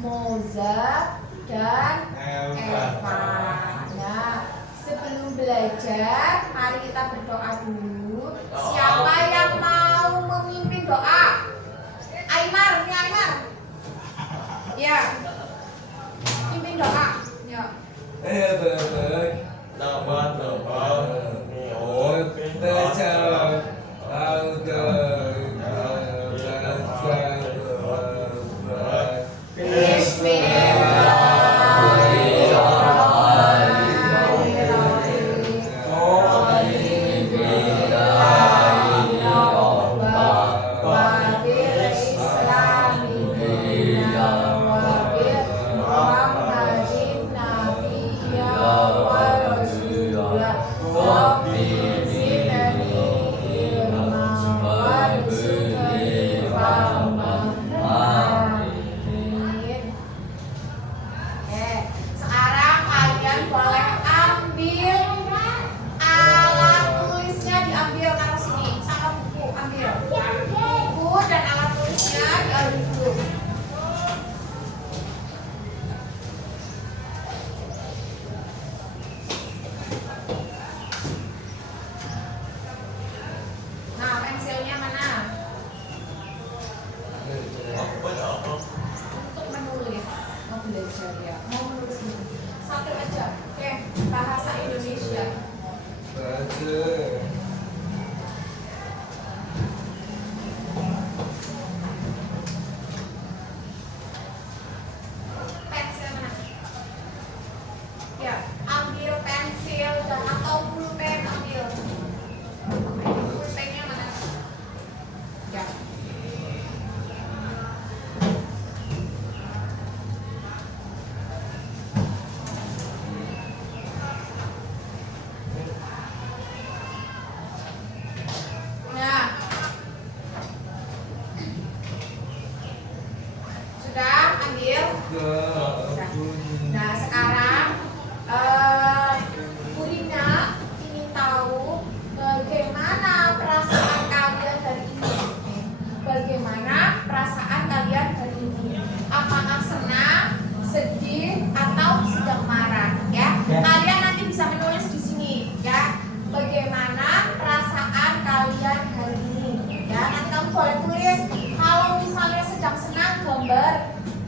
Moza dan Eva. Nah, sebelum belajar, mari kita berdoa dulu. Siapa yang mau memimpin doa? Aymar, ini Aymar. Ya, pimpin doa. Ya. Nah, sekarang Purina ingin tahu bagaimana perasaan kalian hari ini. Bagaimana perasaan kalian hari ini? Apakah senang, sedih, atau sedang marah? Ya, kalian nanti bisa menulis di sini. Ya, bagaimana perasaan kalian hari ini? Ya, nanti kamu boleh tulis. Kalau misalnya sedang senang, gambar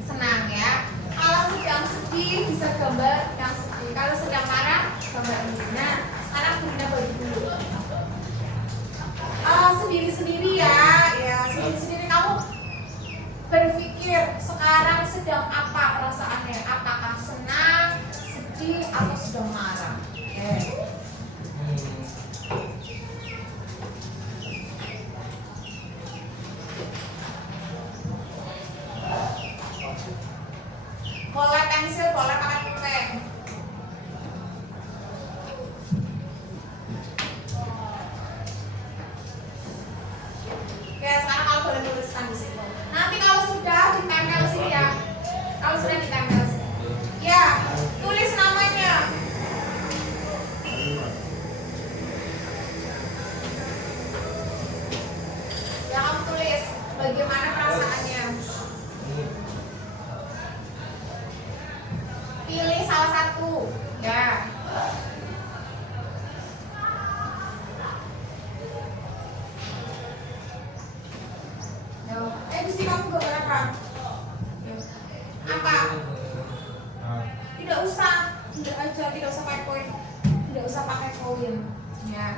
senang ya. Kalau sedang sedih bisa gambar yang sedih. Kalau sedang marah gambar ini. Nah, sekarang Bunda bagi dulu. Sendiri-sendiri ya. Ya, sendiri-sendiri kamu berpikir sekarang sedang apa perasaannya? Apakah senang, sedih, atau sedang marah? Oke. Boleh pensil, boleh pakai pulpen. Oke, sekarang kalau boleh tuliskan di situ. Nanti kalau sudah ditempel sini ya. Kalau sudah ditempel sini. Ya, tulis namanya. Ya, kamu tulis bagaimana perasaannya. Pilih salah satu, ya. Di kamu gambar apa? Apa? Tidak usah, tidak aja, tidak usah pakai koin, tidak usah pakai koin, ya.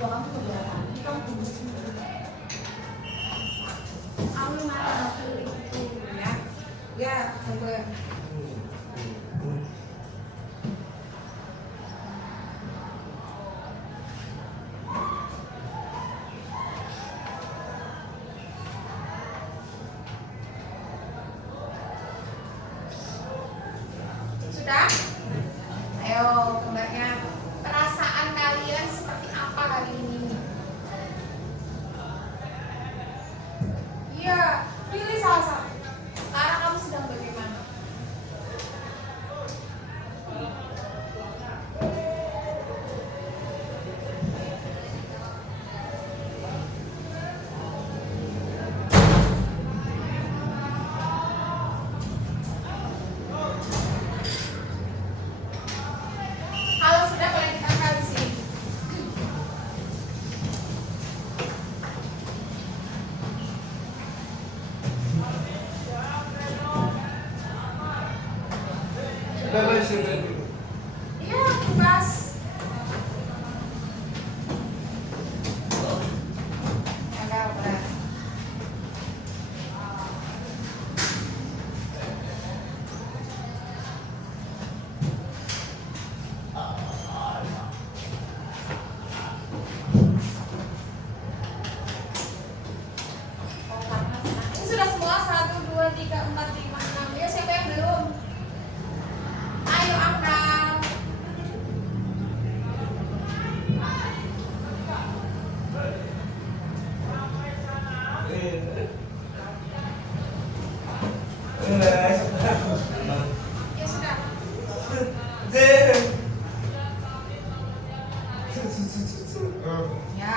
Coba kamu gambar apa? Ini kamu tunggu sendiri. Kamu mana pilih itu ya? Ya, coba. Sudah? Ayo, gambarnya. Perasaan kalian seperti apa hari ini? Iya, pilih salah satu. Sekarang kamu sedang bagaimana? Ya.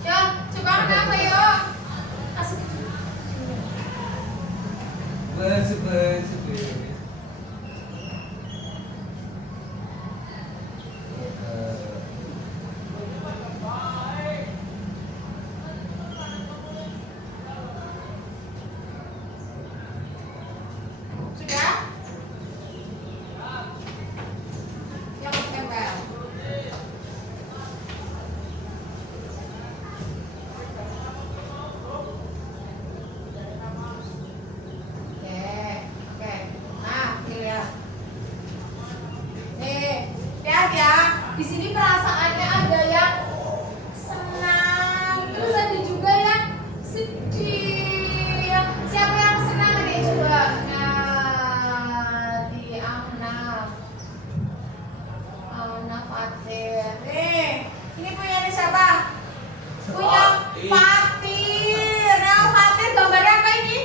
Yuk, coba kenapa yuk? Asik. Sudah? Yang tempel. Oke. Nah, ini lihat. Nih, lihat ya. Di sini perasaannya ada yang senang, terus ada juga yang sedih. Siapa yang senang nih coba? Nah, di Ahnaf Fatir. Nih, ini punya siapa? Punya Fatir. Nah, Fatir gambarnya apa ini?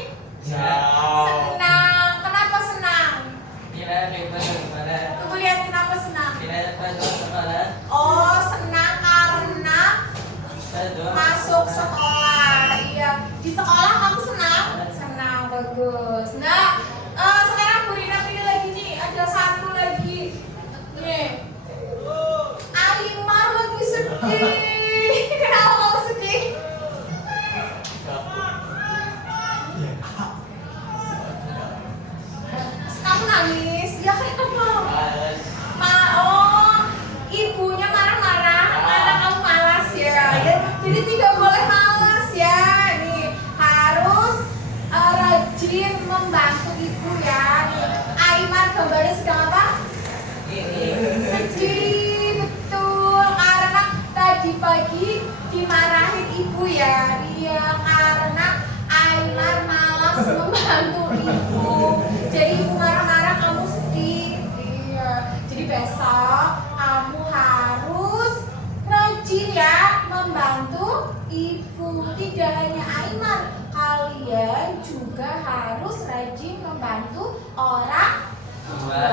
Senang. Kenapa senang? Tunggu lihat kenapa senang. Oh, senang karena masuk sekolah. Iya. Di sekolah kamu senang? Senang, bagus. Nah, sekarang Bu Rina pilih lagi nih. Ada satu lagi. Nih. Aimar lagi sedih. Kenapa kamu sedih? Kamu nangis? Ya kenapa? Oh, ibunya marah-marah, anak kamu malas ya. Jadi tidak boleh malas ya. Nih harus rajin membantu ibu ya. Nih, Aimar gambarnya sedang apa? Sedih, betul. Karena tadi pagi dimarahin ibu ya. Iya, karena Aimar malas membantu ibu. Jadi ibu marah-marah, kamu sedih. Iya. Jadi besok kamu harus rajin ya membantu ibu. Tidak hanya Aimar, kalian juga harus rajin membantu orang tua.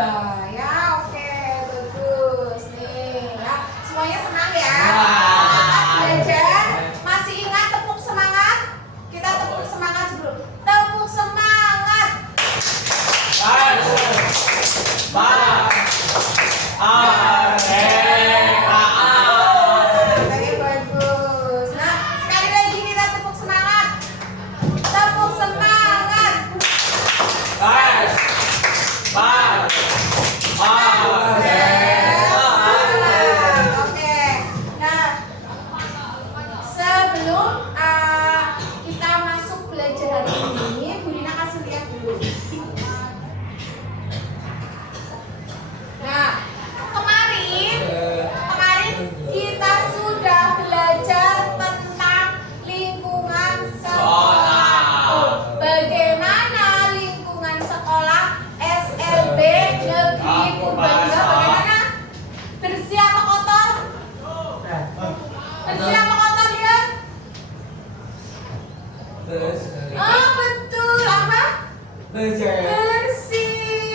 Ya, oke, bagus nih. Ya, semuanya senang ya. Semangat belajar. Masih ingat tepuk semangat? Kita tepuk semangat dulu. Tepuk semangat. Oke, bagus. Nah, sekali lagi kita tepuk semangat. Tepuk semangat. Oke. Nah, sebelum kita masuk belajar hari ini, Bu Rina kasih lihat dulu. Nah, kemarin kita sudah belajar tentang lingkungan sekolah. Bagaimana lingkungan sekolah SLB Negeri Purbalingga? Bagaimana? Bersih atau kotor? Bersih apa kotor lihat? Betul. Apa? Bersih.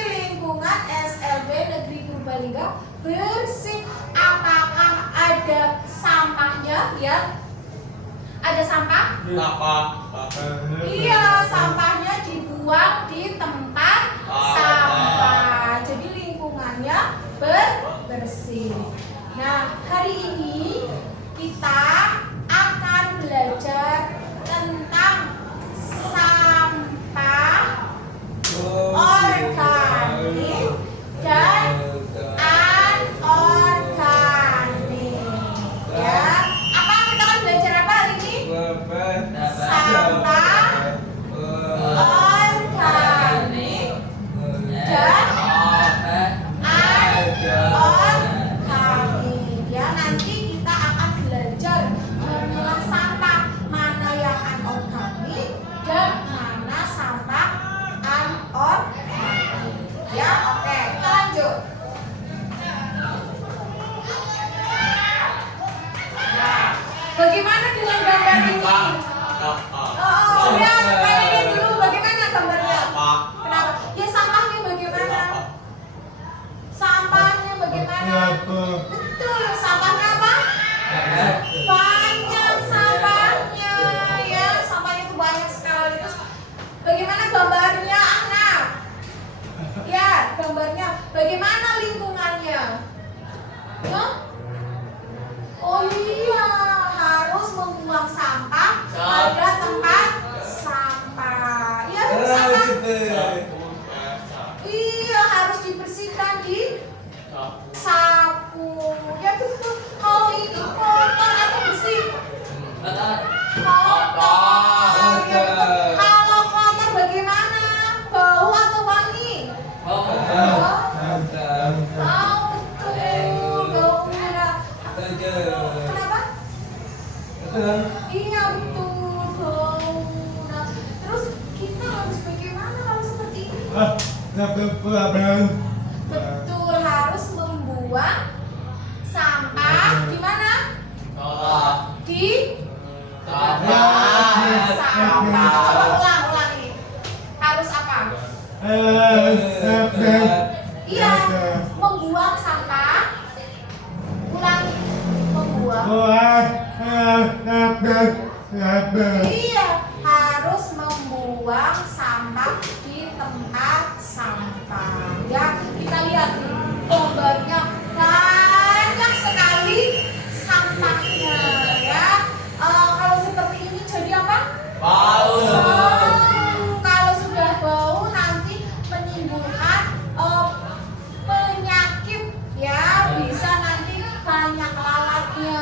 Lingkungan SLB Negeri Purbalingga bersih. Apakah ada sampahnya? Ya. Ada sampah? Iya, sampahnya dibuang di tempat sampah. Jadi lingkungannya bersih. Nah, hari ini kita akan belajar tentang sampah organik dan anorganik. Ya, apa kita akan belajar apa hari ini? Sampah organik dan anorganik. Ya, nanti kita Betul, sampahnya apa? Banyak sampahnya, ya, sampahnya itu banyak sekali. Terus bagaimana gambarnya, anak? Ya, gambarnya. Bagaimana lingkungannya? Hah? Oh iya, harus membuang sampah pada tempat sampah. Iya, terus apa? Iya, harus dibersihkan di sapu. Ya betul. Kalau ini kotor atau bersih? Kotor. Ya betul. Kalau kotor bagaimana? Bau atau wangi? Bau. Baunya. Kenapa? Iya betul, bau. Nah, terus kita harus bagaimana kalau seperti ini? Betul, harus membuang sampah di mana? Di tempat sampah. Coba ulang ini. Harus apa? Iya, membuang sampah. Ulangi, membuang. Iya, harus membuang sampah di tempat sampah. Ya, kita lihat nih, gambarnya banyak sekali sampahnya. Ya, kalau seperti ini jadi apa? Bau. Kalau sudah bau nanti menimbulkan penyakit. Ya, bisa nanti banyak lalatnya.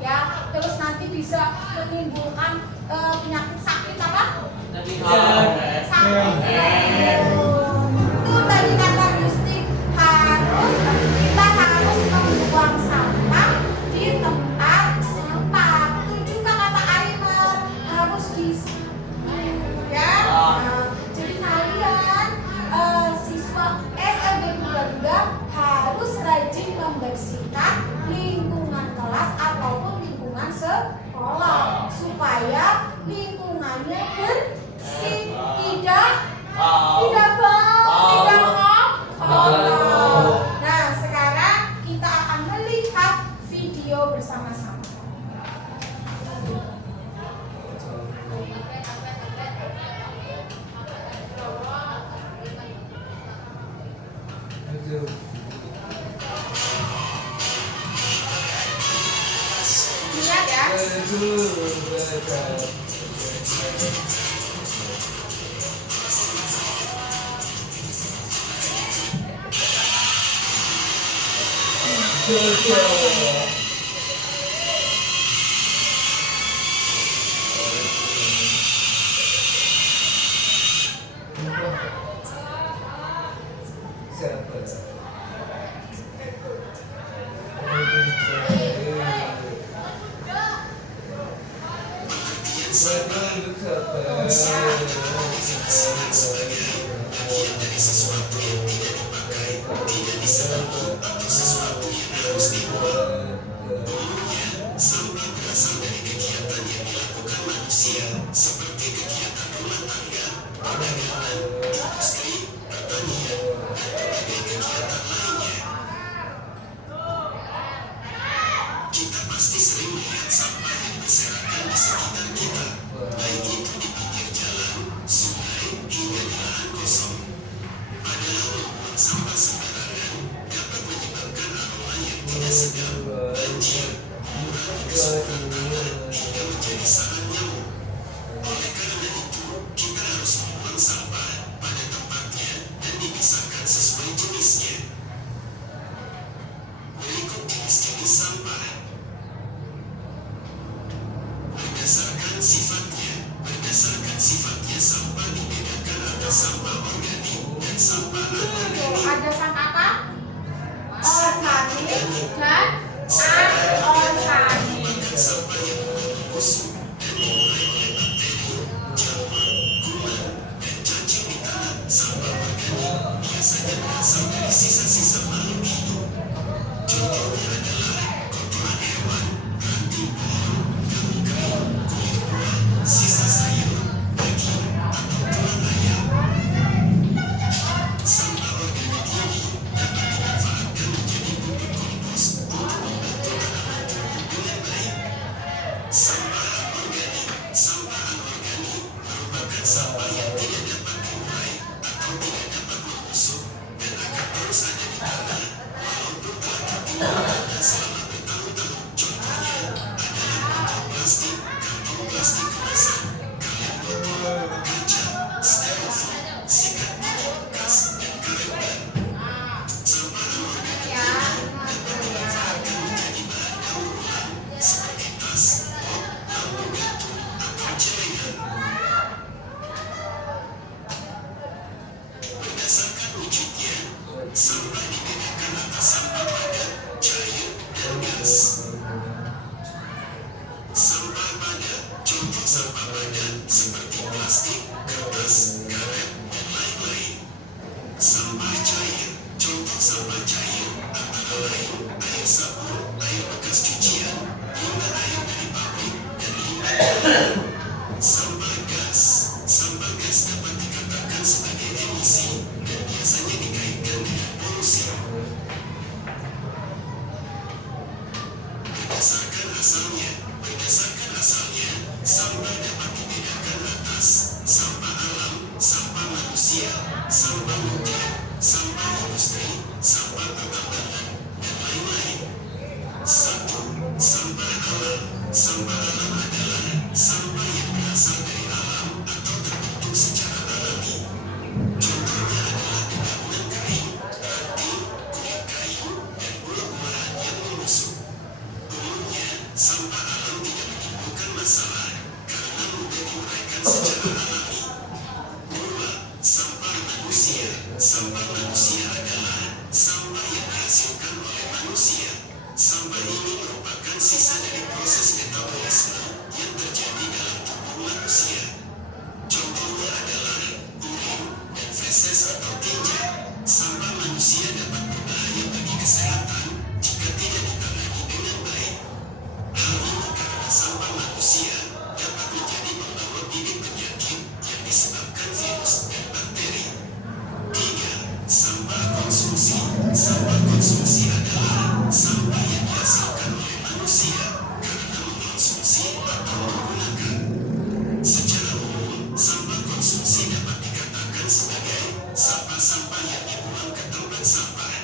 Ya, terus nanti bisa menimbulkan penyakit sakit apa? Sakit. Itu tadi kata Gusti, kita harus membuang sampah di tempat sampah. Itu juga kata Aimer, harus ya. Nah, jadi kalian siswa SLB Garuda harus rajin membersihkan lingkungan kelas ataupun lingkungan sekolah supaya lingkungannya bersih, tidak bau, tidak kotor. Nah, sekarang kita akan melihat video bersama-sama. Lihat ya. Ada sampah apa? Organik dan anorganik. Sampah gas. Sampah gas dapat dikatakan sebagai emisi dan biasanya dikaitkan dengan polusi. Berdasarkan asalnya, sampah dapat dibedakan atas sampah alam, sampah manusia, sampah nuklir, sampah industri, sampah pertambangan, dan lain-lain. 1. Sampah alam. Sampah alam adalah sampah yang berasal dari alam atau terbentuk secara alami. Contohnya adalah dedaunan kering, ranting, kulit kayu, dan buah-buahan yang membusuk. Umumnya, sampah alam tidak menimbulkan masalah karena mudah diuraikan secara alami. 2. Sampah manusia. Sampah manusia adalah sampah yang dihasilkan oleh manusia. Sampah ini merupakan sisa dari proses metabolisme yang terjadi dalam tubuh manusia. Contohnya adalah urin dan feses atau tinja. Sampah manusia dapat berbahaya bagi kesehatan jika tidak ditangani dengan baik. Hal ini karena sampah manusia dapat menjadi pembawa bibit penyakit yang disebabkan virus dan bakteri. 3. Sampah konsumsi. Sampah konsumsi adalah sampah yang dihasilkan oleh manusia karena mengkonsumsi atau menggunakan. Secara umum, sampah konsumsi dapat dikatakan sebagai sampah-sampah yang dibuang ke tempat sampah.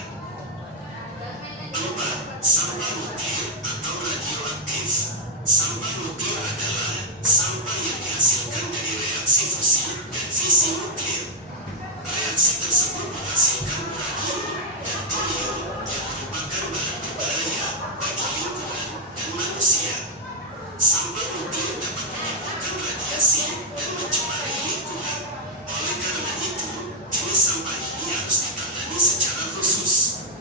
4. Sampah nuklir atau radioaktif. Sampah nuklir adalah sampah yang dihasilkan dari reaksi fusi dan fisi nuklir. Reaksi tersebut menghasilkan uranium dan thorium yang merupakan bahan berbahaya bagi lingkungan dan manusia. Sampah nuklir dapat menimbulkan radiasi dan mencemari lingkungan. Oleh karena itu, jenis sampah ini harus ditangani secara khusus.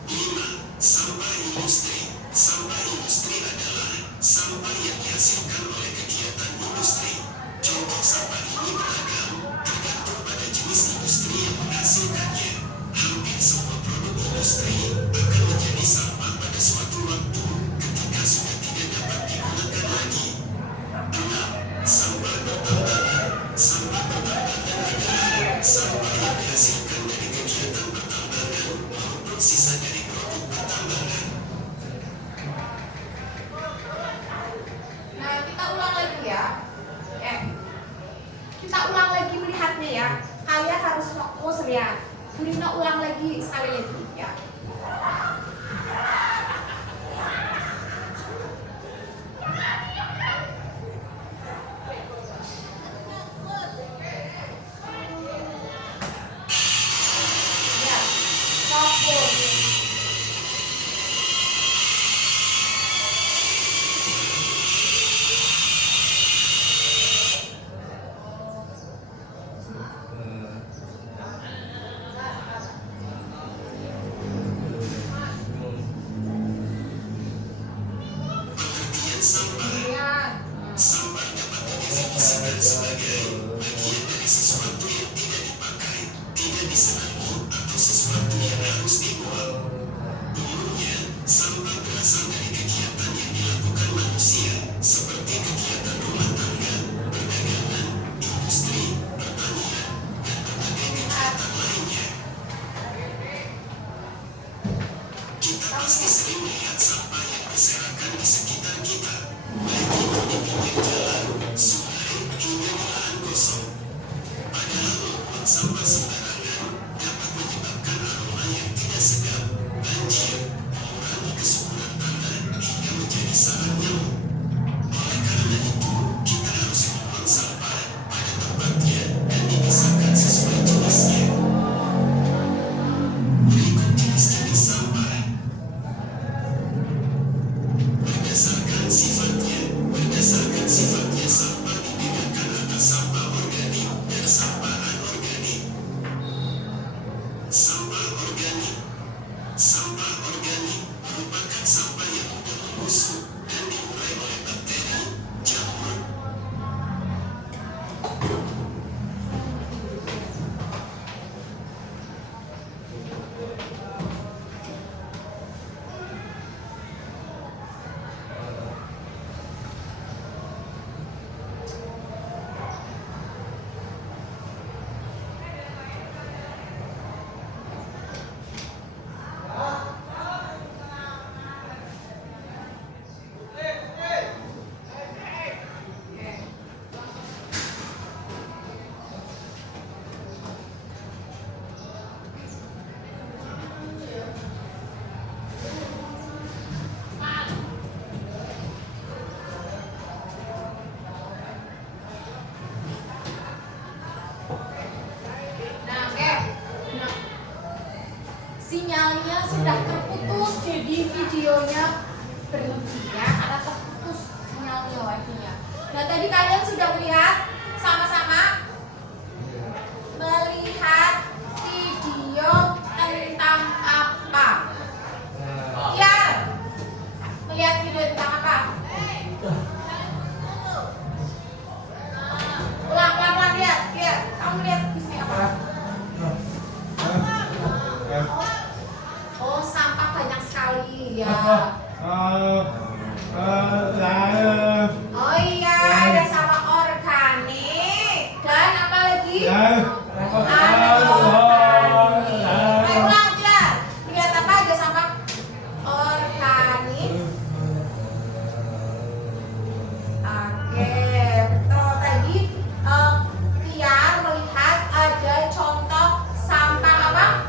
5. Sampah industri. Sampah industri adalah sampah yang dihasilkan oleh kegiatan industri. Contoh sampah ini beragam, tergantung pada jenis industri yang menghasilkannya. Hampir semua produk industri akan menjadi sampah pada suatu waktu ketika sudah tidak dapat digunakan lagi. 6. Sampah pertambangan. Sampah pertambangan adalah sampah yang dihasilkan dari kegiatan pertambangan maupun sisa dari produk pertambangan. Nah, kita ulang lagi ya. Kita ulang lagi melihatnya ya. Kalian harus fokus lihat. Bulina ulang lagi sekali lagi ya. Ya, fokus. Pengertian sampah. Lihat. Sampah dapat didefinisikan sebagai bagian dari sesuatu yang tidak dipakai, tidak disenangi, atau sesuatu yang harus dibuang. Umumnya, sampah berasal dari kegiatan yang dilakukan manusia, seperti kegiatan rumah tangga, perdagangan, industri, pertanian, dan berbagai kegiatan lainnya. Kita pasti sering melihat sampah yang berserakan di sekitar kita, baik itu di pinggir jalan, sungai, hingga di lahan kosong. Padahal membuang sampah sembarangan dapat menyebabkan aroma yang tidak sedap, banjir, mengurangi kesuburan tanah, hingga menjadi sarang nyamuk. Oleh karena itu, kita harus membuang sampah pada tempatnya dan dipisahkan sesuai jenisnya. Berikut jenis-jenis sampah. Berdasarkan sifatnya sampah dibedakan atas sampah organik dan sampah anorganik. Sampah organik. Sampah organik merupakan sampah yang mudah membusuk dan sudah terputus, jadi videonya berhenti ya, karena terputus sinyalnya wifi-nya. Nah tadi kalian sudah melihat sama-sama melihat video tentang apa? Ya, melihat video tentang apa? Ulang, pelan-pelan lihat, lihat. Kamu lihat di sini apa? Oh, sampah banyak sekali ya. Oh iya, ada sampah organik dan apa lagi? Anorganik. Ayo ulang biar. Lihat apa ada sampah organik. Oke, betul tadi Tiar melihat ada contoh sampah apa?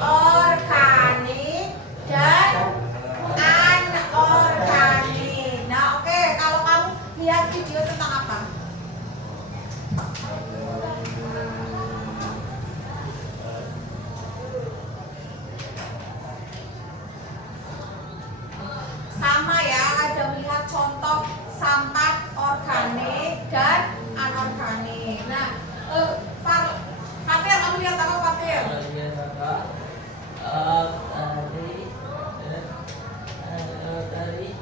Organik dan anorganik. Nah, oke, kalau kamu lihat video tentang apa? Sama ya, ada melihat contoh sampah organik dan anorganik. Nah, Fatir, kamu lihat apa Fatir?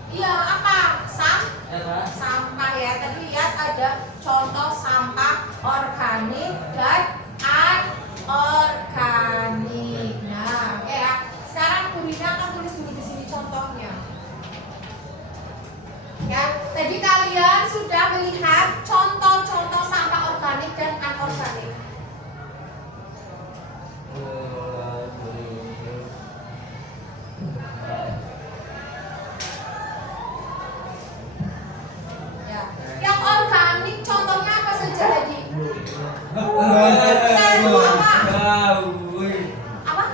Iya, apa? Sampah ya. Tadi lihat ada contoh sampah organik dan anorganik. Nah, oke ya. Sekarang Bu Rina akan tulis dulu di sini contohnya. Ya, tadi kalian sudah melihat contoh-contoh sampah organik dan anorganik. Ya, yang organik contohnya apa saja tadi? Apa?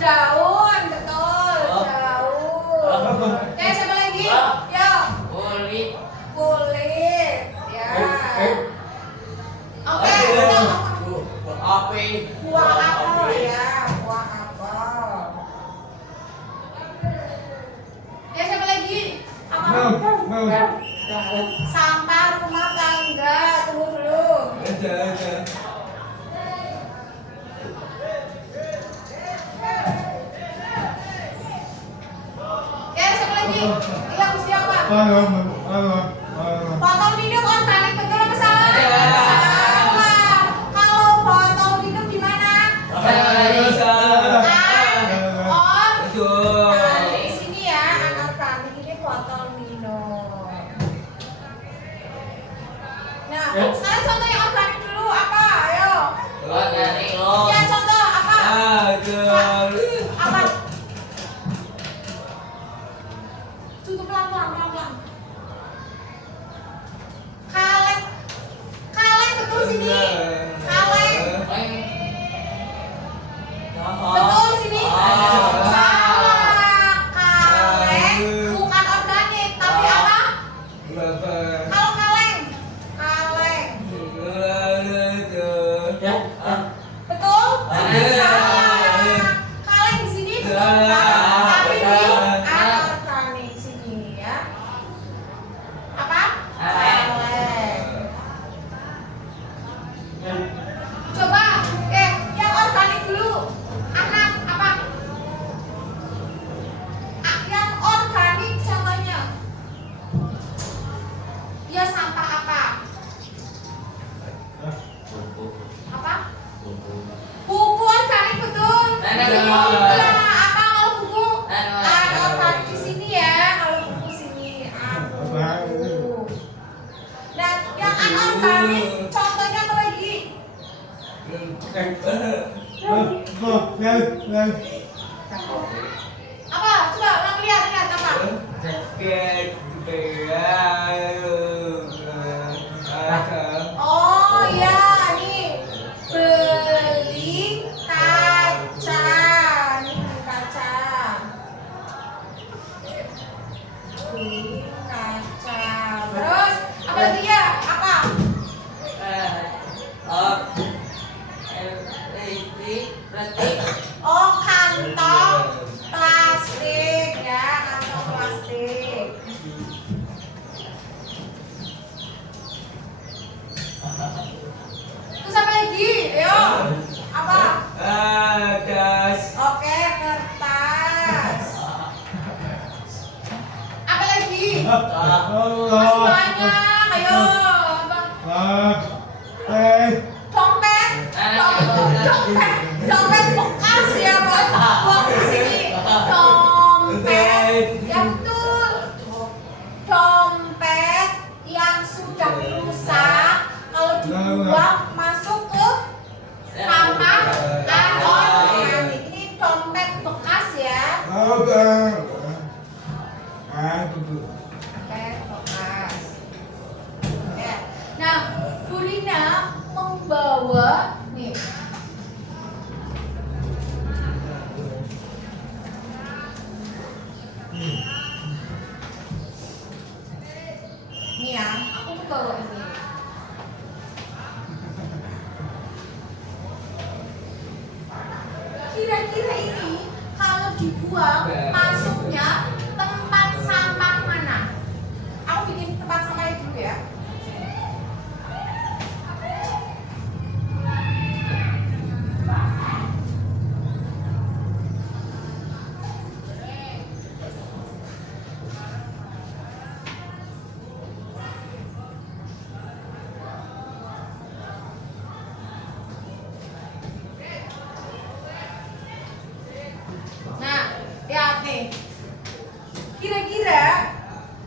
Daun, betul, daun. Oke, siapa lagi? Yo. Kulit. Ya. Oke, betul. Buah apel ya, buah apel. Ya, siapa lagi? Apa? Sampah rumah tangga. Tunggu dulu. Ya, siapa lagi? Iya, mesti apa? Botol minum organik betul apa salah? Salah. Kalau botol minum di mana? Di sini ya, anorganik ini botol minum. Nah, sekarang contoh yang organik dulu apa? Ayo. Ya, contoh apa? Apa? Tutup pelan-pelan. Kaleng. Kaleng betul sini. Kaleng. Betul sini. Salah. Kaleng bukan organik, tapi apa? Kalau kaleng. Betul? Salah. Kaleng di sini bukan, tapi di anorganik sini ya. Apa? Kaleng. Coba, yang organik dulu. Anak apa? Yang organik contohnya. Dia sampah apa? Apa? Buku organik betul. Nah, apa kalau buku? Anorganik di sini ya. Kalau buku sini buku. Nah, yang anorganik contohnya apa lagi? Apa? Coba orang lihat apa? Oh iya, nih beli kaca, nih beli kaca, beli kaca. Terus apa lagi ya? Apa? Berarti Masih banyak. Ayo. Dompet. Dompet bekas ya, buang di sini. Dompet. Ya betul. Dompet yang sudah rusak kalau dibuang masuk ke sampah anorganik. Ini dompet bekas ya. Dompet bekas. Ya. Nah, Bu Rina membawa nih. Nih ya, aku membawa ini. Kira-kira ini kalau dibuang masuknya tempat sampah mana? Aku bikin tempat sampahnya dulu ya. Nah, lihat nih. Kira-kira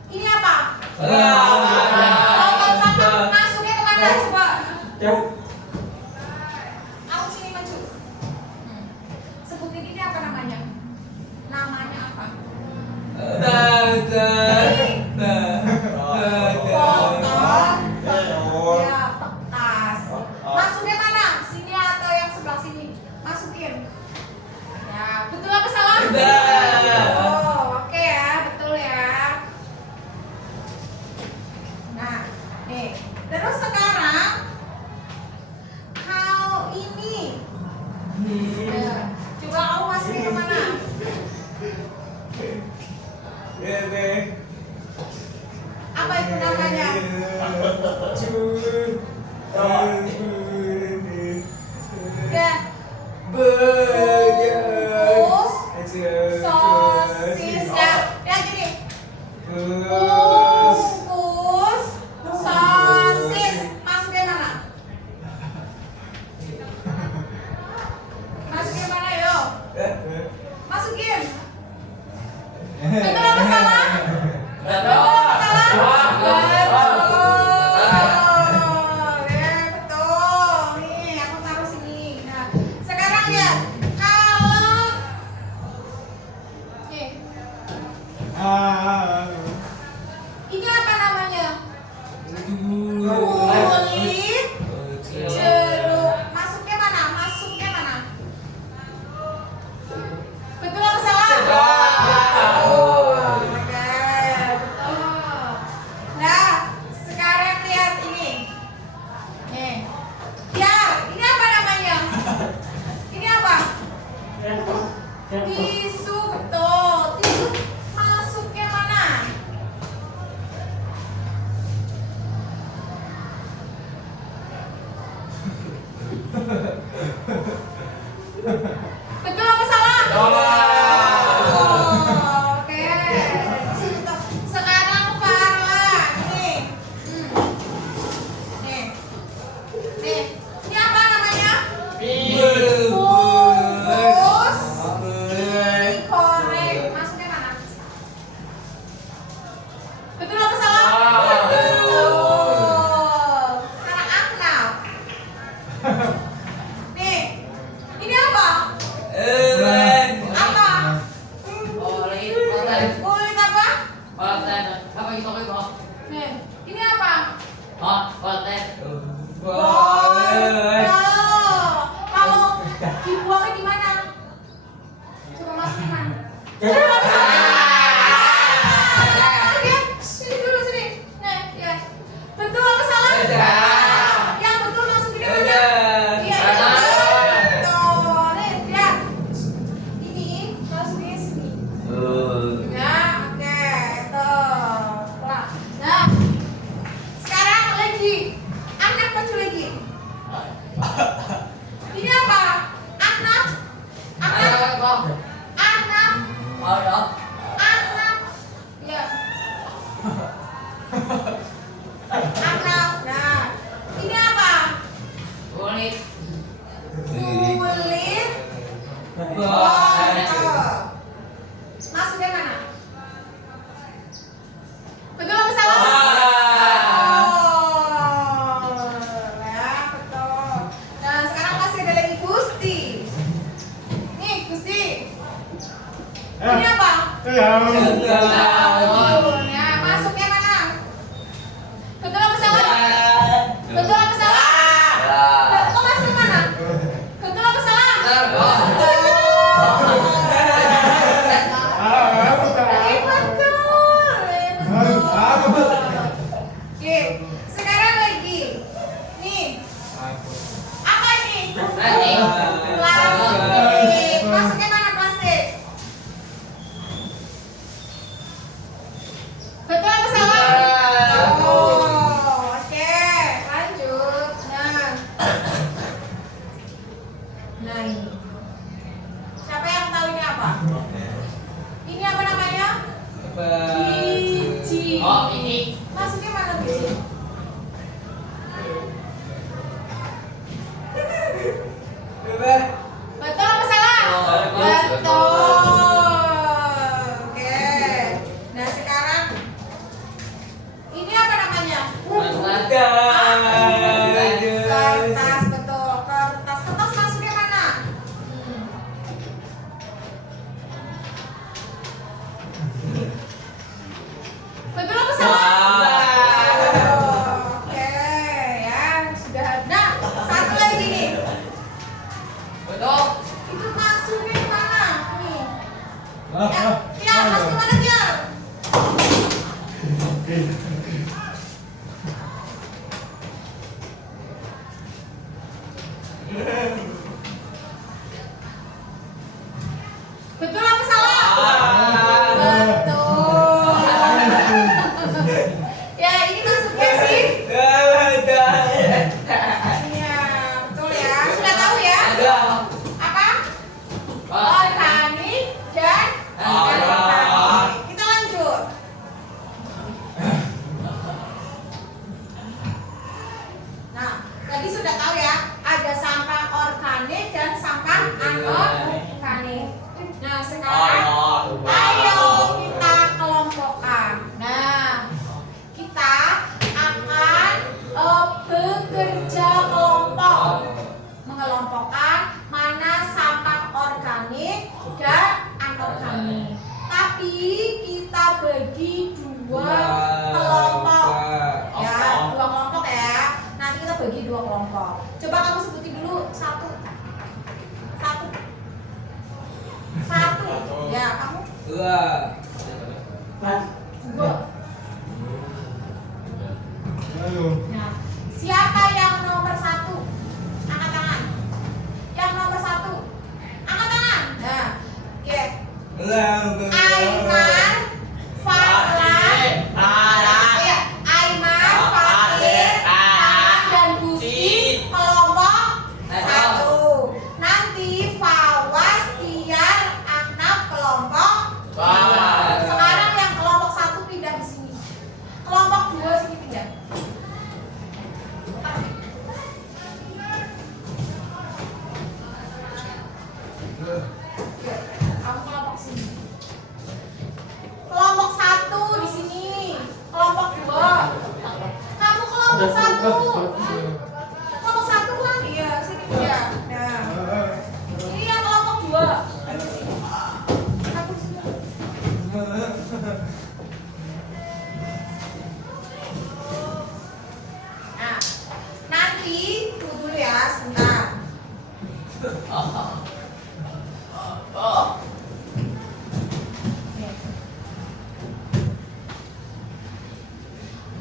ini apa? Tempat sampah masuknya kemana? Coba. Aku sini maju. Sebutin ini apa namanya? Namanya apa? Botol. Ya, bekas. Masuknya mana? Sini atau yang sebelah sini? Masukin. Ya, betul apa salah? Oh, oke ya, betul ya. Nah, nih. Terus sekarang kalau ini, ya, coba kamu masukin kemana? Apa itu namanya? Ya, bungkus sosis ya. Ya gini. Bungkus sosis masukin mana? Masukin mana yo? Masukin. Betul apa salah? Betul apa salah? Betul. Ya betul. Nih aku taruh sini. Nah sekarang lihat kalau nih. Ini apa namanya? Kulit jeruk. Masuknya mana? Masuknya mana? Betul apa salah? Oh, oke, betul. Nah, sekarang lihat ini. Nih. Ya, ini apa namanya? Ini apa? Tisu, betul. Tisu masuknya mana? Betul apa salah? Oh, oke. Sekarang Farla. Nih. Nih. Nih. Ini apa namanya? Bungkus korek. Masuknya mana? Betul apa salah? Betul. Sekarang Aknal. Nih. Ini apa? Apa? Kulit apa? Nih. Ini apa? Botol. Kalau dibuangnya di mana? Coba masukin mana? Betul apa salah? Lihat. Sini dulu sini. Nih, lihat. Betul apa salah? Yang betul masukin di mana? Iya, itu betul. Nih, lihat. Ini masukin sini. Ya, oke. Tuh. Pelan. Nah. Sekarang lagi. Anak maju lagi. Ini apa? Anak. Anak. Anak. Oh, ini. Masuknya mana biasanya? Betul apa salah? Betul. Oke. Nah sekarang ini apa namanya? Kertas, betul. Kertas. Kertas masuknya mana? Betul apa salah? Oke, ya sudah. Nah, satu lagi nih. Betul. Itu masuknya ke mana? Nih. Ya, masuk ke mana dia? Betul apa salah? Betul. Ya, ini masuknya sih. Iya, betul ya. Sudah tahu ya? Apa? Organik dan anorganik. Kita lanjut. Nah, tadi sudah tahu ya, ada sampah organik dan sampah anorganik. Nah, sekarang ayo kita kelompokkan. Nah, kita akan bekerja kelompok, mengelompokkan mana sampah organik dan anorganik. Tapi kita bagi dua kelompok, ya, dua kelompok ya. Nanti kita bagi dua kelompok. Coba kamu sebutin dulu satu. Ya, kamu dua. Nah, siapa yang nomor satu? Angkat tangan. Yang nomor satu, angkat tangan. Nah, oke. Aiman, Farlan, ya, Aiman, Fakir, Farlan, dan Gusti kelompok satu. Nanti Fawas, Tiar, Ahnaf kelompok dua. Sekarang yang kelompok satu pindah di sini. Kelompok dua sini pindah. Kamu kelompok sini. Kelompok satu di sini. Kelompok dua. Kamu kelompok satu. Kelompok satu kan? Iya, sini ya. Nah, ini yang kelompok dua. Ayo sini. Aku sini. Nah, nanti tunggu dulu ya, sebentar.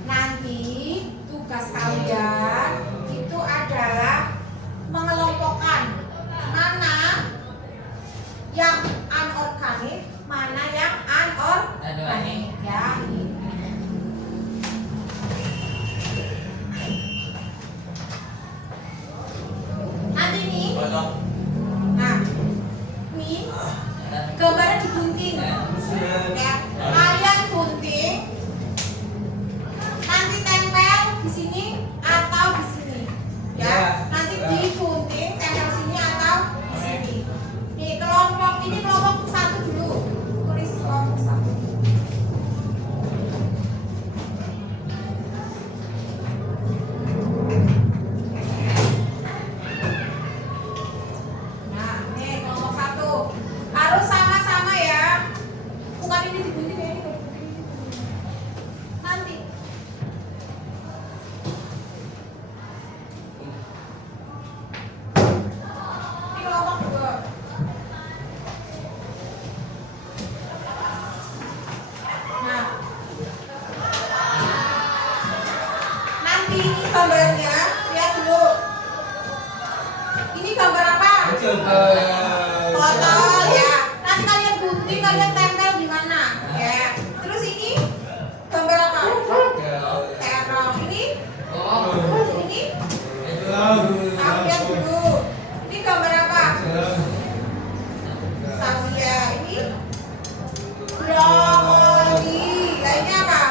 Nanti tugas kalian itu adalah mengelompokkan mana yang anorganik, mana yang anorganik. Ya, ini. Nanti nih. Nah, ini gambarnya digunting. Ya, kalian gunting. Nanti tempel di sini atau di sini. Ya, nanti digunting tempel sini atau di sini. Nih, kelompok ini kelompok satu dulu. Tulis kelompok satu. Nah, nih kelompok satu. Harus sama-sama ya. Bukan ini digunting ya, ini digunting. Nanti. Ini kelompok dua. Nah, nanti ini gambarnya, lihat dulu. Ini gambar apa? Botol ya. Nanti kalian gunting, kalian tempel di mana? Ya. Terus ini gambar apa? Terong. Ini? Ini? Kamu lihat dulu. Ini gambar apa? Sawiya. Ini brokoli. Lainnya apa?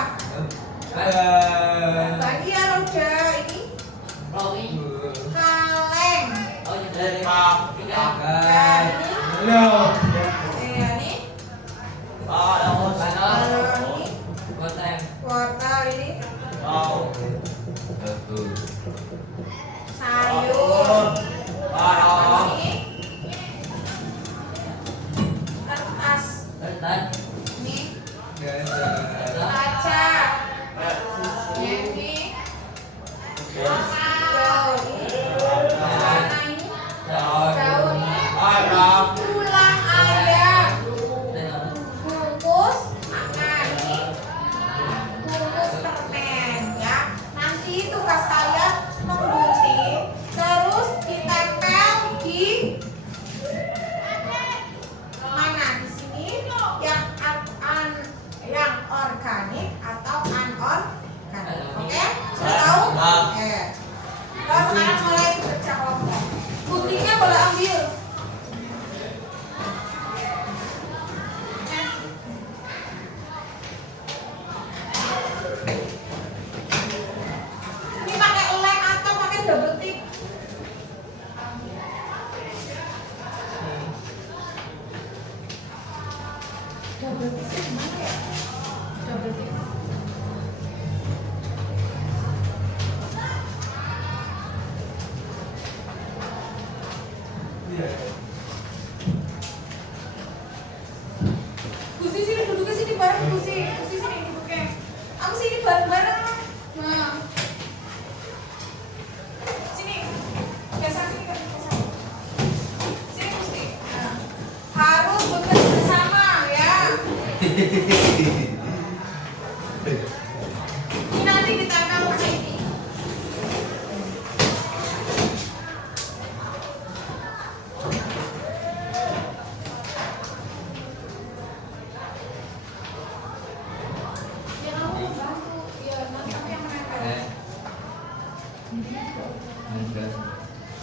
organik atau anorganik. Oke? Sudah tahu? Oke. Kalau sekarang mulai kerja kelompok. Guntingnya boleh ambil. Ini pakai lem atau pakai double tip? Double tip gimana ya? Double tip. Gusti sini duduknya sini bareng Gusti. Gusti sini duduknya. Aku sini bareng-bareng. Nah. Sini. Biasa sini kan biasa. Sini Gusti. Nah. Harus bekerja bersama ya. Ini nanti ditempel pakai ini. Ya kamu bantu. Ya nanti aku yang menempel.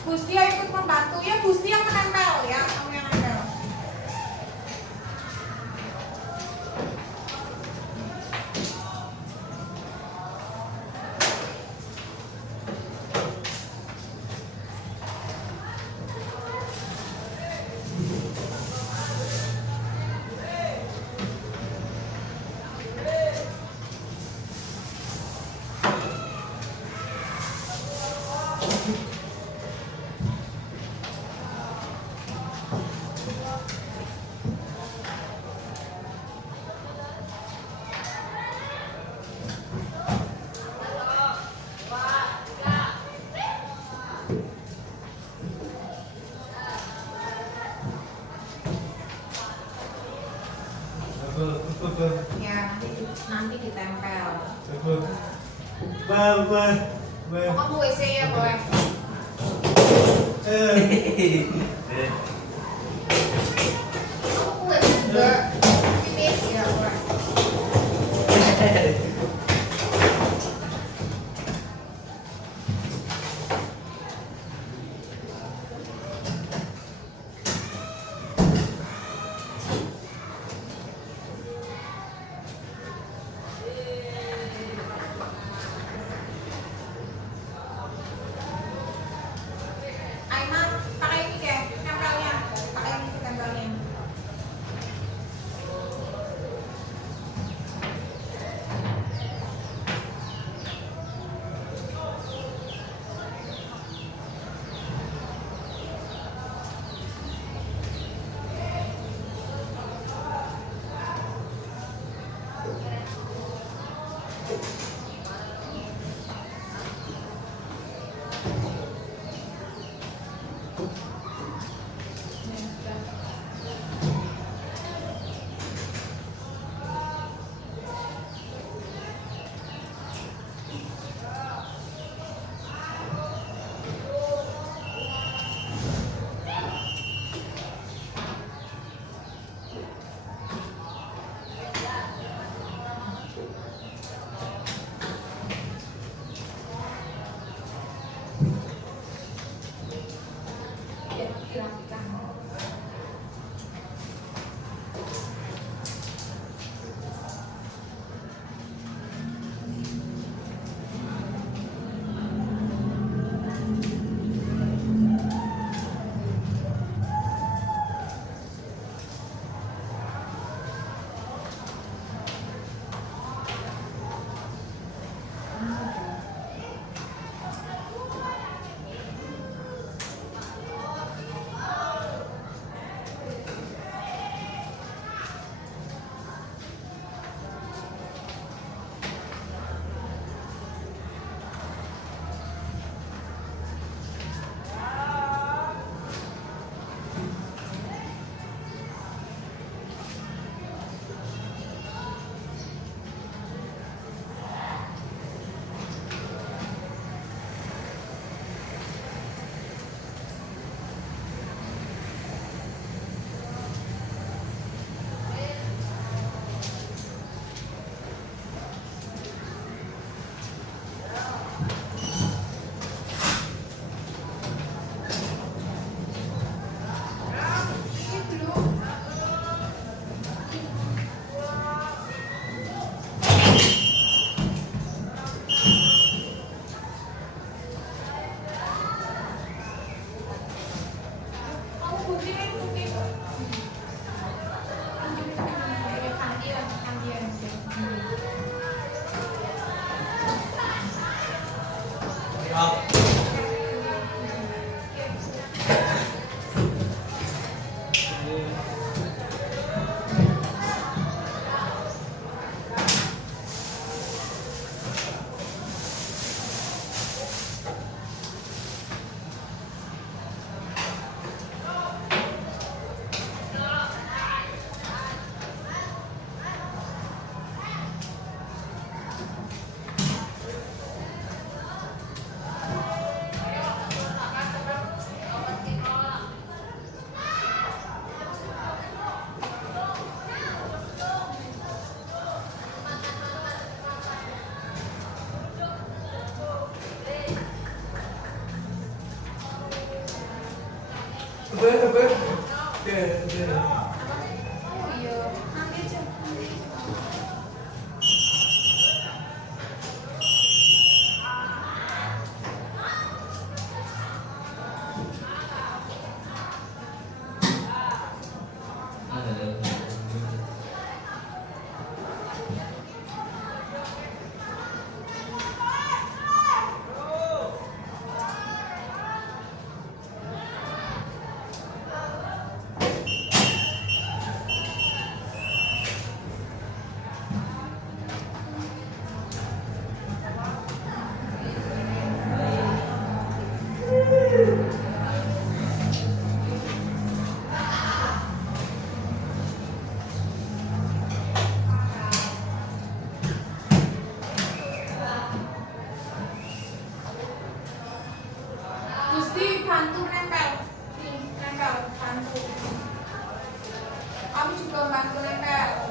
Gusti yang ikut membantu ya, Gusti yang menempel ya, kamu yang nempel. Ya nanti ditempel. Oh, kamu WC ya boy. Kamu WC juga. Pipis ya boy. Aiman pakai ini deh, nempelnya. Pakai ini ditempel. Oh iya, nanti aja. Gusti bantu nempel, nih nempel bantu. Kamu juga bantu nempel.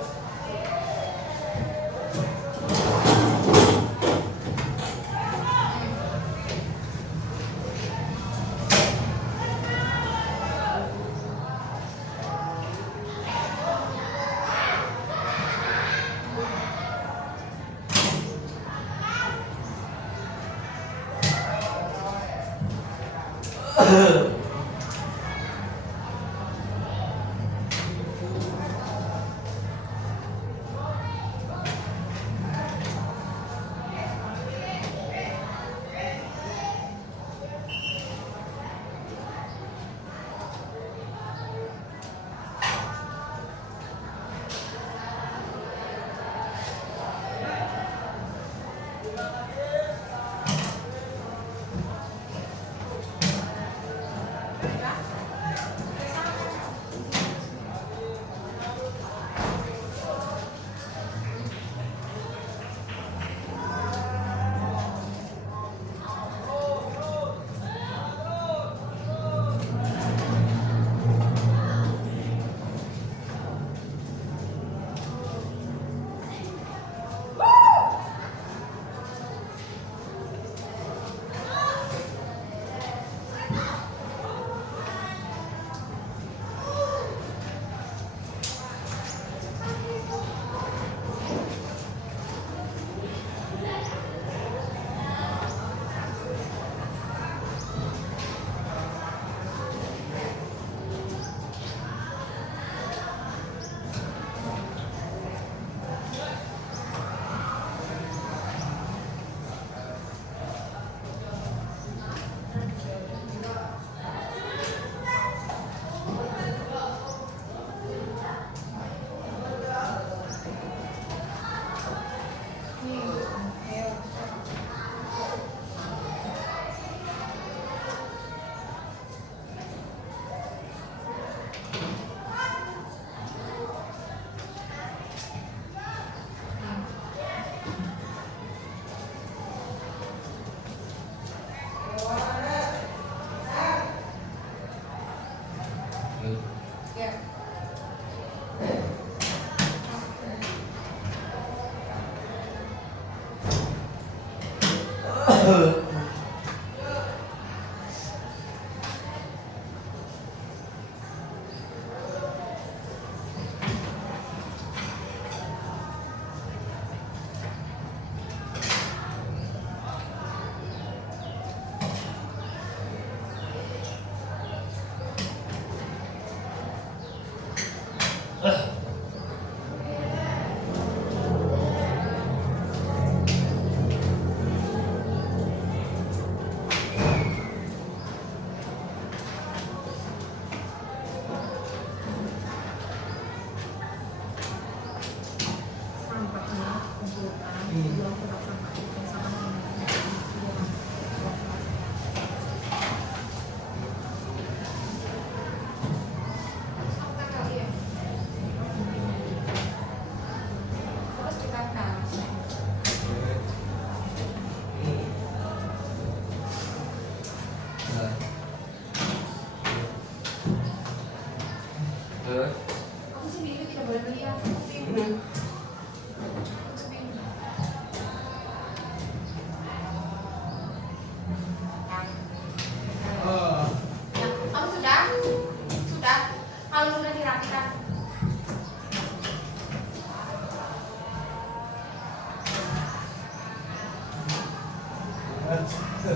Oke.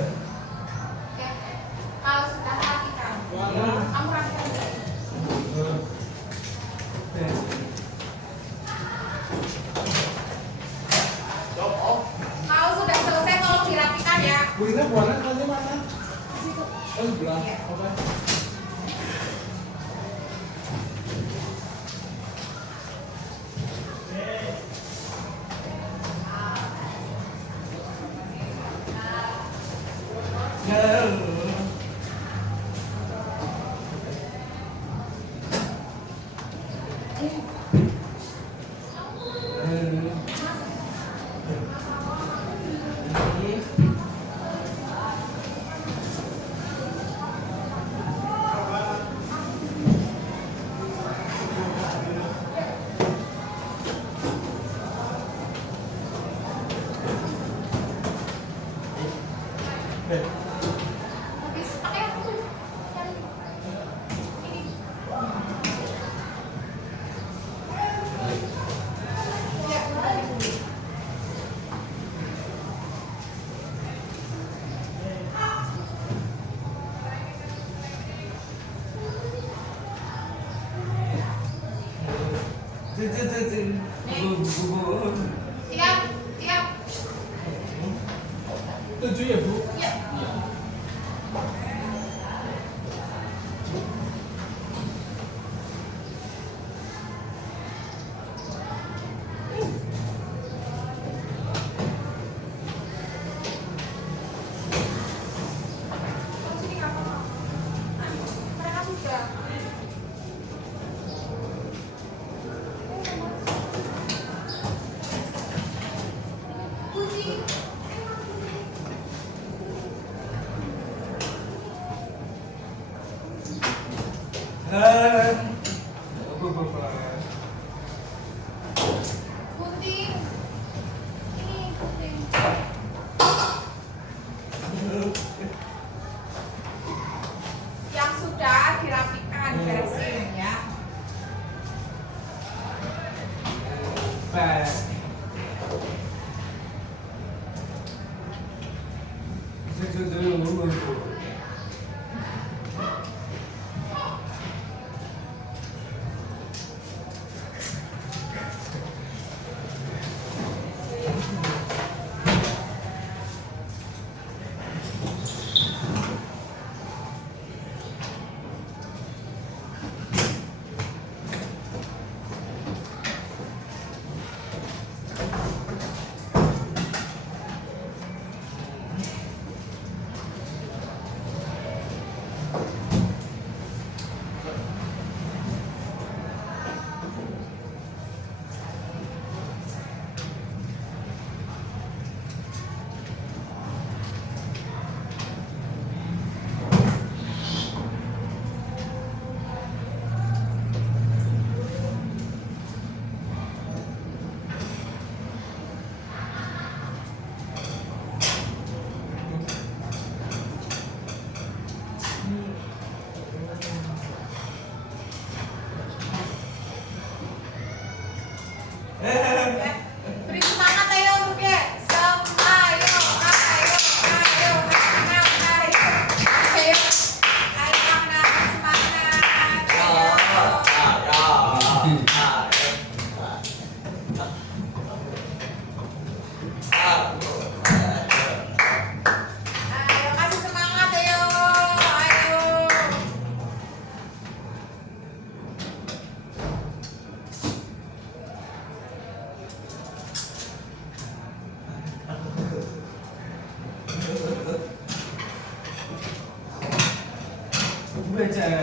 Kalau sudah rapikan, kamu rapikan dulu. Kalau sudah selesai tolong dirapikan ya. Bu Ina buahnya nanti mana? Di situ. Oh sebelah. Iya. Oke. Habis pakai apa tuh? Ini. Ya, balik dulu. Siap, siap. 7 ya Bu? Ya. Sini kamu. Mereka sudah. Kunci. Gunting. Ini gunting. Yang sudah dirapikan, beresin ya. Ya. Beri semangat ayo untuk ya. Ayo, ayo, ayo, ayo, ayo. Ayo, ayo, anak, semangat. Ayo. Ayo, kasih semangat ayo. Ayo. Ya.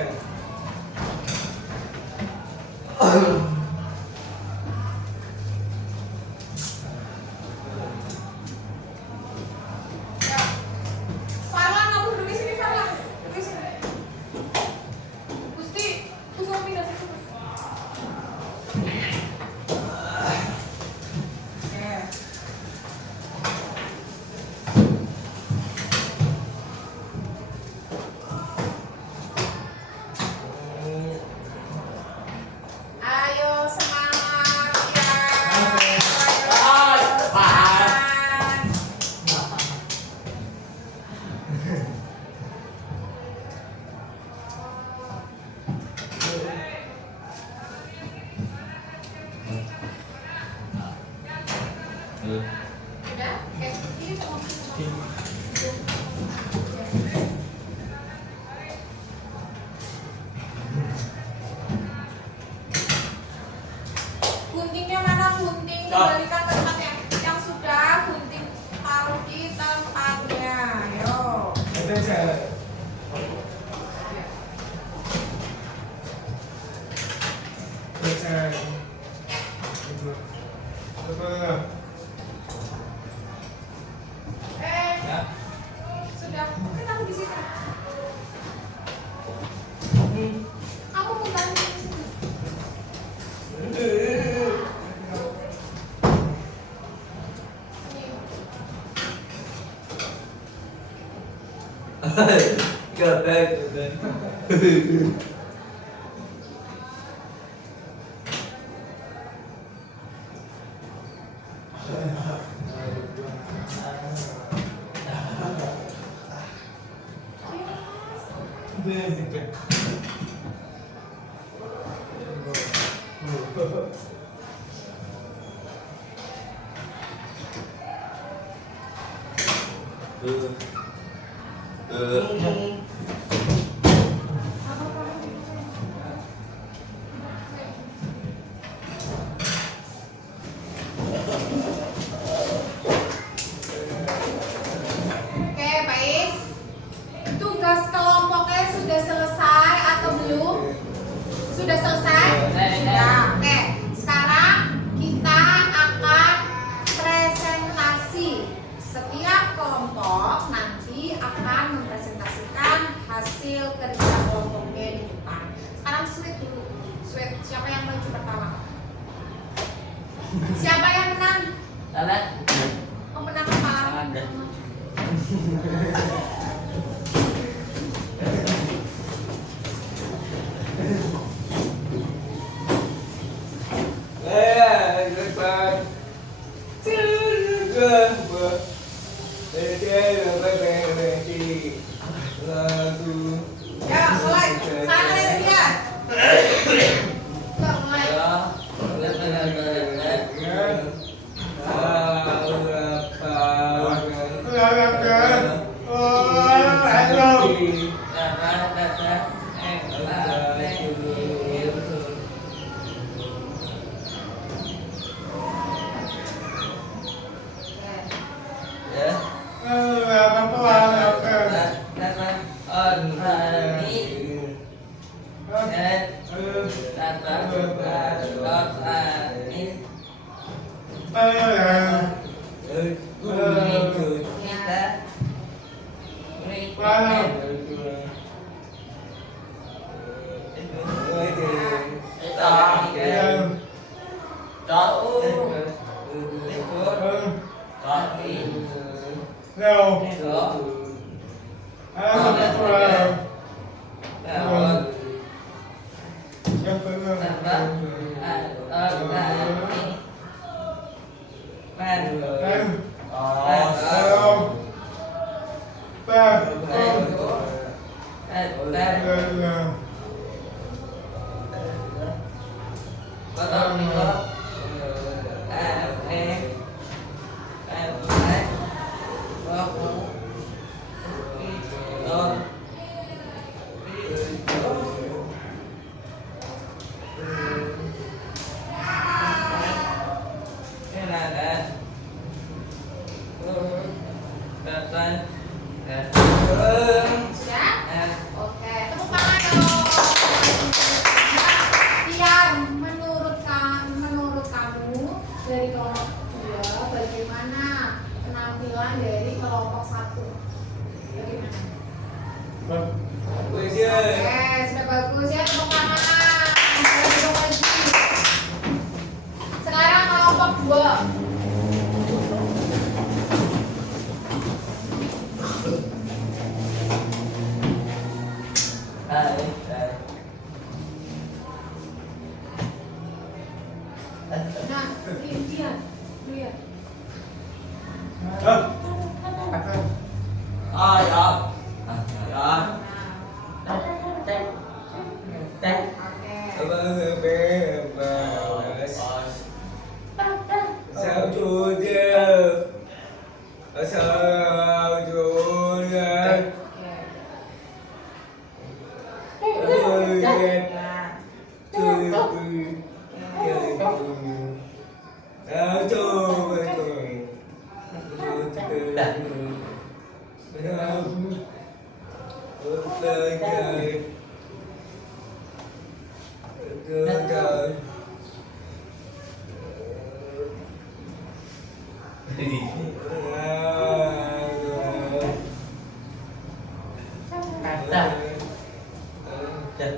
Farlan, kamu duduk di sini, Farlan. Duduk di sini. Gusti, tunggu pindah situ. Oke. Guntingnya mana gunting? Kembalikan ke tempat yang sudah. Gunting taruh di tempatnya. Ayo. Ada saya. Saya. Apa? Ya. Sudah. Taruh di situ. Kamu mau taruh di situ? Oke, baik. Tugas kelompoknya sudah selesai atau belum? Sudah selesai? Sudah. Oke. Sekarang kita akan presentasi. Setiap kelompok nanti akan mempresentasikan hasil kerja kelompoknya di depan. Sekarang sweet dulu. Sweet, siapa yang maju pertama? Siapa yang menang? Salah. Pemenang kepala. Ada. Ya, mulai. Saya kalian lihat. Udah, mulai. Siap? Oke, tepuk tangan dong. Tiar, menurut kamu dari kelompok 2 bagaimana penampilan dari kelompok 1? Bagaimana? Oke, sudah bagus ya, tepuk tangan. Duduk lagi. Sekarang kelompok 2. Nah, lihat. Sao chua chưa? Sao Dah. Kata. Dah.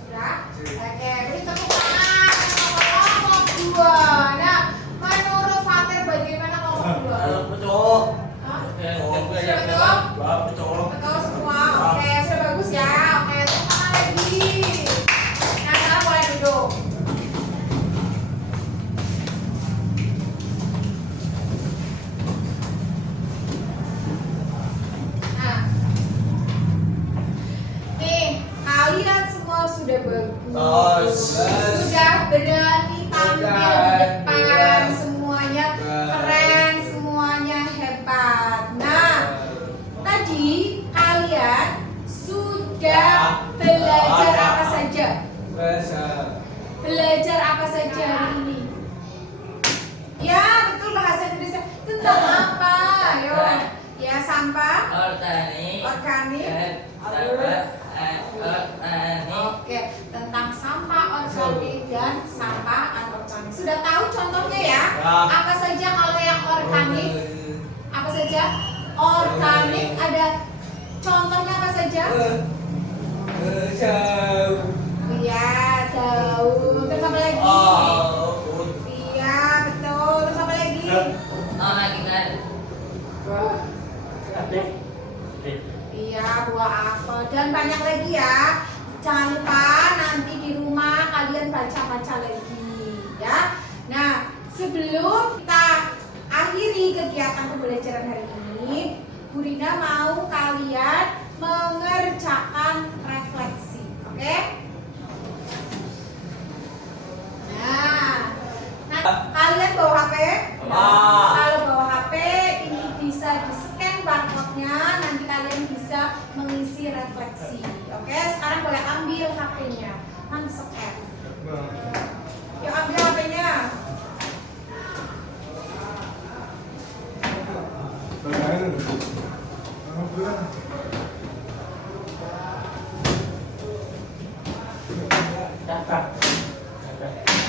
Sudah? Oke, beri tepuk tangan kelompok 2. Nah, menurut Fatir bagaimana kelompok 2? Betul. Hah? Betul. Betul? Betul semua. Oke, sudah bagus ya. Oke, tepuk tangan lagi. Nah, sekarang boleh duduk. Nah, nih kalian semua sudah bagus, sudah berani tampil di depan, semuanya keren, semuanya hebat. Nah, tadi kalian sudah belajar apa saja? Belajar apa saja hari ini? Ya, betul, bahasa Indonesia. Tentang apa? Ayo. Ya, sampah, Organik. organik. Oke, tentang sampah organik dan sampah anorganik. Sudah tahu contohnya ya? Apa saja kalau yang organik? Apa saja? Organik ada contohnya apa saja? Iya, daun. Terus apa lagi? Iya, betul. Terus apa lagi? Iya, buah apel dan banyak lagi ya. Jangan lupa nanti di rumah kalian baca-baca lagi ya. Nah, sebelum kita akhiri kegiatan pembelajaran hari ini, Bu Rina mau kalian mengerjakan refleksi, oke? Nah, kalian bawa HP? Kalau bawa HP, ini bisa di-scan barcode-nya, nanti kalian bisa mengisi refleksi. Oke, sekarang boleh ambil HP-nya. Mana scan? Yuk ambil HP-nya.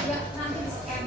Ya, nanti di-scan.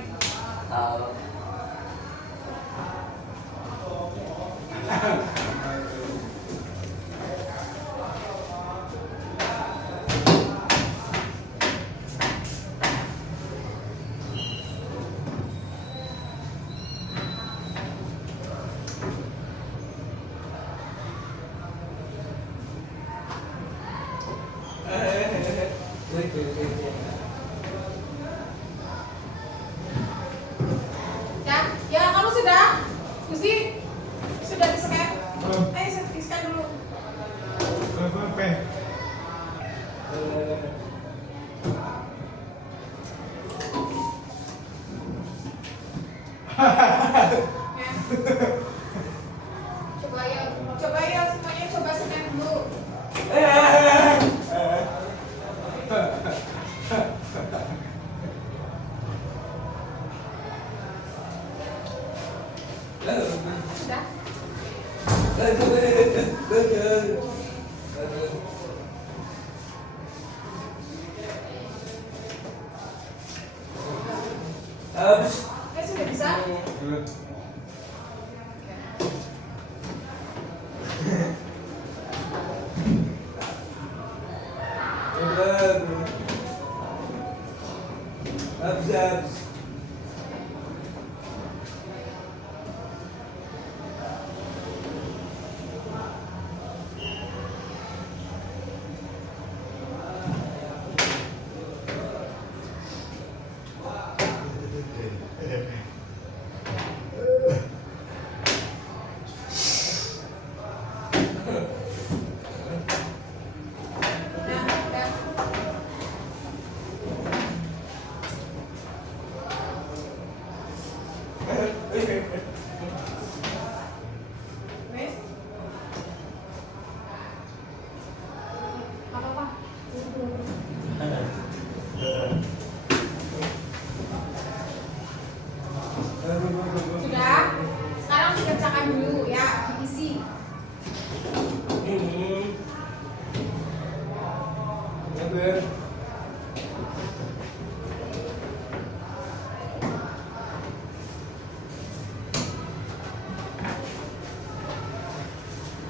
Ya, ya kamu sudah? Gusti, sudah di-scan? Ayo di-scan dulu. Ya. Coba ya semuanya coba scan dulu. Sudah? Ya sudah bisa? Ben.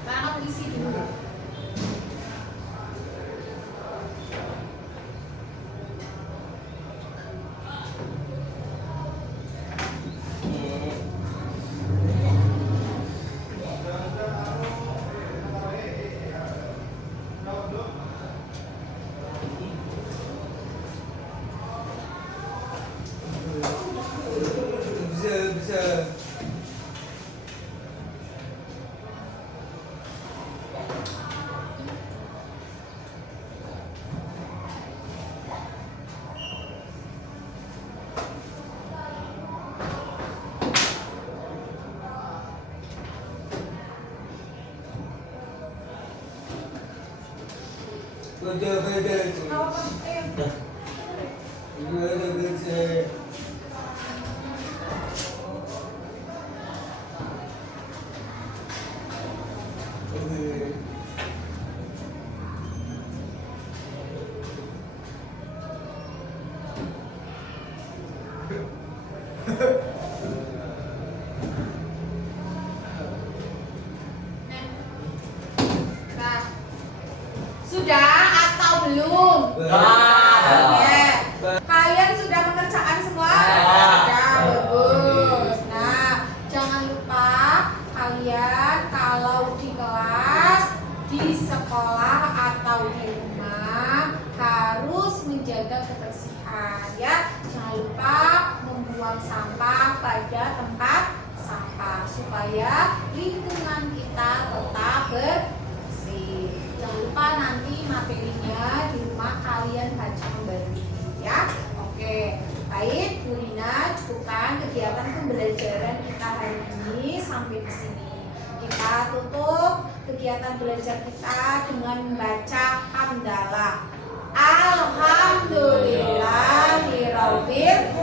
Tangan isi dulu. Bisa. Beda. Apa? Ayo. Beda. Nah, sudah atau belum? Oke. Kalian sudah mengerjakan semua? Sudah, bagus. Nah, jangan lupa kalian kalau di kelas, di sekolah atau di rumah harus menjaga kebersihan ya. Jangan lupa membuang sampah pada tempat sampah supaya lingkungan kita tetap bersih. Jangan lupa nanti materinya di rumah kalian baca kembali ya. Oke, baik Bu Rina, cukupkan kegiatan pembelajaran kita hari ini sampai di sini. Kita tutup kegiatan belajar kita dengan membaca hamdalah. Alhamdulillahirabbil alamin.